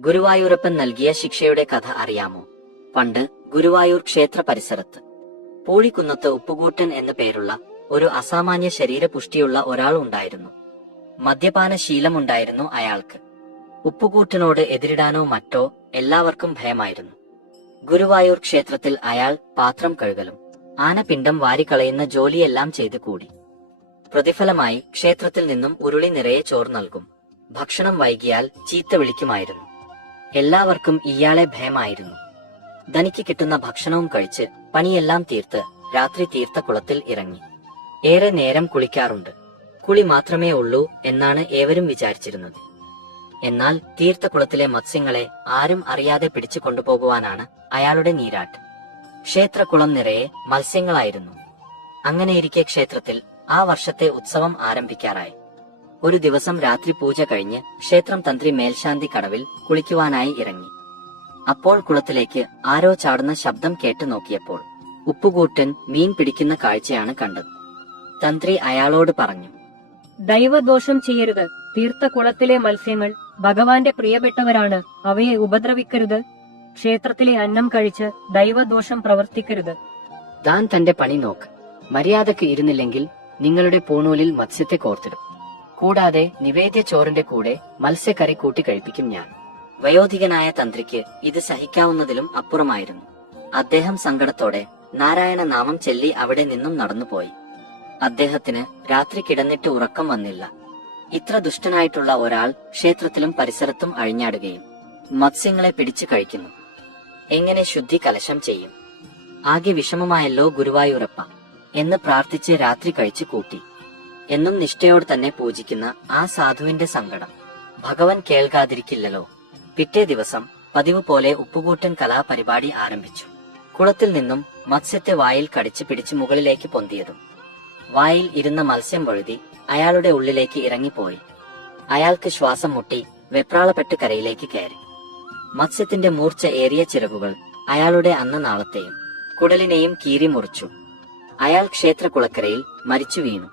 ഗുരുവായൂരപ്പൻ നൽകിയ ശിക്ഷയുടെ കഥ അറിയാമോ? പണ്ട് ഗുരുവായൂർ ക്ഷേത്ര പരിസരത്ത് പൂഴിക്കുന്നത്ത് ഉപ്പുകൂട്ടൻ എന്നു പേരുള്ള ഒരു അസാമാന്യ ശരീരപുഷ്ടിയുള്ള ഒരാൾ ഉണ്ടായിരുന്നു. മദ്യപാന ശീലമുണ്ടായിരുന്നു അയാൾക്ക്. ഉപ്പുകൂട്ടനോട് എതിരിടാനോ മറ്റോ എല്ലാവർക്കും ഭയമായിരുന്നു. ഗുരുവായൂർ ക്ഷേത്രത്തിൽ അയാൾ പാത്രം കഴുകലും ആനപിണ്ടം വാരിക്കളയുന്ന ജോലിയെല്ലാം ചെയ്തു കൂടി. പ്രതിഫലമായി ക്ഷേത്രത്തിൽ നിന്നും ഉരുളി നിറയെ ചോറ് നൽകും. ഭക്ഷണം വൈകിയാൽ ചീത്ത വിളിക്കുമായിരുന്നു. എല്ലാവർക്കും ഇയാളെ ഭയമായിരുന്നു. തനിക്ക് കിട്ടുന്ന ഭക്ഷണവും കഴിച്ച് പണിയെല്ലാം തീർത്ത് രാത്രി തീർത്ഥക്കുളത്തിൽ ഇറങ്ങി ഏറെ നേരം കുളിക്കാറുണ്ട്. കുളി മാത്രമേ ഉള്ളൂ എന്നാണ് ഏവരും വിചാരിച്ചിരുന്നത്. എന്നാൽ തീർത്ഥക്കുളത്തിലെ മത്സ്യങ്ങളെ ആരും അറിയാതെ പിടിച്ചു കൊണ്ടുപോകുവാനാണ് അയാളുടെ നീരാട്ട്. ക്ഷേത്രക്കുളം നിറയെ മത്സ്യങ്ങളായിരുന്നു. അങ്ങനെയിരിക്കെ ക്ഷേത്രത്തിൽ ആ വർഷത്തെ ഉത്സവം ആരംഭിക്കാറായി. ഒരു ദിവസം രാത്രി പൂജ കഴിഞ്ഞ് ക്ഷേത്രം തന്ത്രി മേൽശാന്തി കടവിൽ കുളിക്കുവാനായി ഇറങ്ങി. അപ്പോൾ കുളത്തിലേക്ക് ആരോ ചാടുന്ന ശബ്ദം കേട്ടു നോക്കിയപ്പോൾ ഉപ്പുകൂട്ടൻ മീൻ പിടിക്കുന്ന കാഴ്ചയാണ് കണ്ടത്. തന്ത്രി അയാളോട് പറഞ്ഞു, ദൈവദോഷം ചെയ്യരുത്. തീർത്ഥകുളത്തിലെ മത്സ്യങ്ങൾ ഭഗവാന്റെ പ്രിയപ്പെട്ടവരാണ്. അവയെ ഉപദ്രവിക്കരുത്. ക്ഷേത്രത്തിലെ അന്നം കഴിച്ച് ദൈവദോഷം പ്രവർത്തിക്കരുത്. താൻ തന്റെ പണി നോക്ക്. മര്യാദക്ക് ഇരുന്നില്ലെങ്കിൽ നിങ്ങളുടെ പൂണൂലിൽ മത്സ്യത്തെ കോർത്തിടും. കൂടാതെ നിവേദ്യ ചോറിന്റെ കൂടെ മത്സ്യക്കറി കൂട്ടി കഴിപ്പിക്കും ഞാൻ. വയോധികനായ തന്ത്രിക്ക് ഇത് സഹിക്കാവുന്നതിലും അപ്പുറമായിരുന്നു. അദ്ദേഹം സങ്കടത്തോടെ നാരായണ നാമം ചൊല്ലി അവിടെ നിന്നും നടന്നുപോയി. അദ്ദേഹത്തിന് രാത്രി കിടന്നിട്ട് ഉറക്കം വന്നില്ല. ഇത്ര ദുഷ്ടനായിട്ടുള്ള ഒരാൾ ക്ഷേത്രത്തിലും പരിസരത്തും അഴിഞ്ഞാടുകയും മത്സ്യങ്ങളെ പിടിച്ചു കഴിക്കുന്നു. എങ്ങനെ ശുദ്ധി കലശം ചെയ്യും? ആകെ വിഷമമായല്ലോ ഗുരുവായൂരപ്പ എന്ന് പ്രാർത്ഥിച്ച് രാത്രി കഴിച്ചു കൂട്ടി. എന്നും നിഷ്ഠയോട് തന്നെ പൂജിക്കുന്ന ആ സാധുവിന്റെ സങ്കടം ഭഗവാൻ കേൾക്കാതിരിക്കില്ലല്ലോ. പിറ്റേ ദിവസം പതിവ് പോലെ ഉപ്പുകൂട്ടൻ കലാപരിപാടി ആരംഭിച്ചു. കുളത്തിൽ നിന്നും മത്സ്യത്തെ വായിൽ കടിച്ചു പിടിച്ച് മുകളിലേക്ക് പൊന്തിയതും വായിൽ ഇരുന്ന മത്സ്യം വഴുതി അയാളുടെ ഉള്ളിലേക്ക് ഇറങ്ങിപ്പോയി. അയാൾക്ക് ശ്വാസം മുട്ടി വെപ്രാളപ്പെട്ട് കരയിലേക്ക് കയറി. മത്സ്യത്തിന്റെ മൂർച്ച ഏറിയ ചിറകുകൾ അയാളുടെ അന്നനാളത്തെയും കുടലിനെയും കീറി മുറിച്ചു. അയാൾ ക്ഷേത്രക്കുളക്കരയിൽ മരിച്ചു വീണു.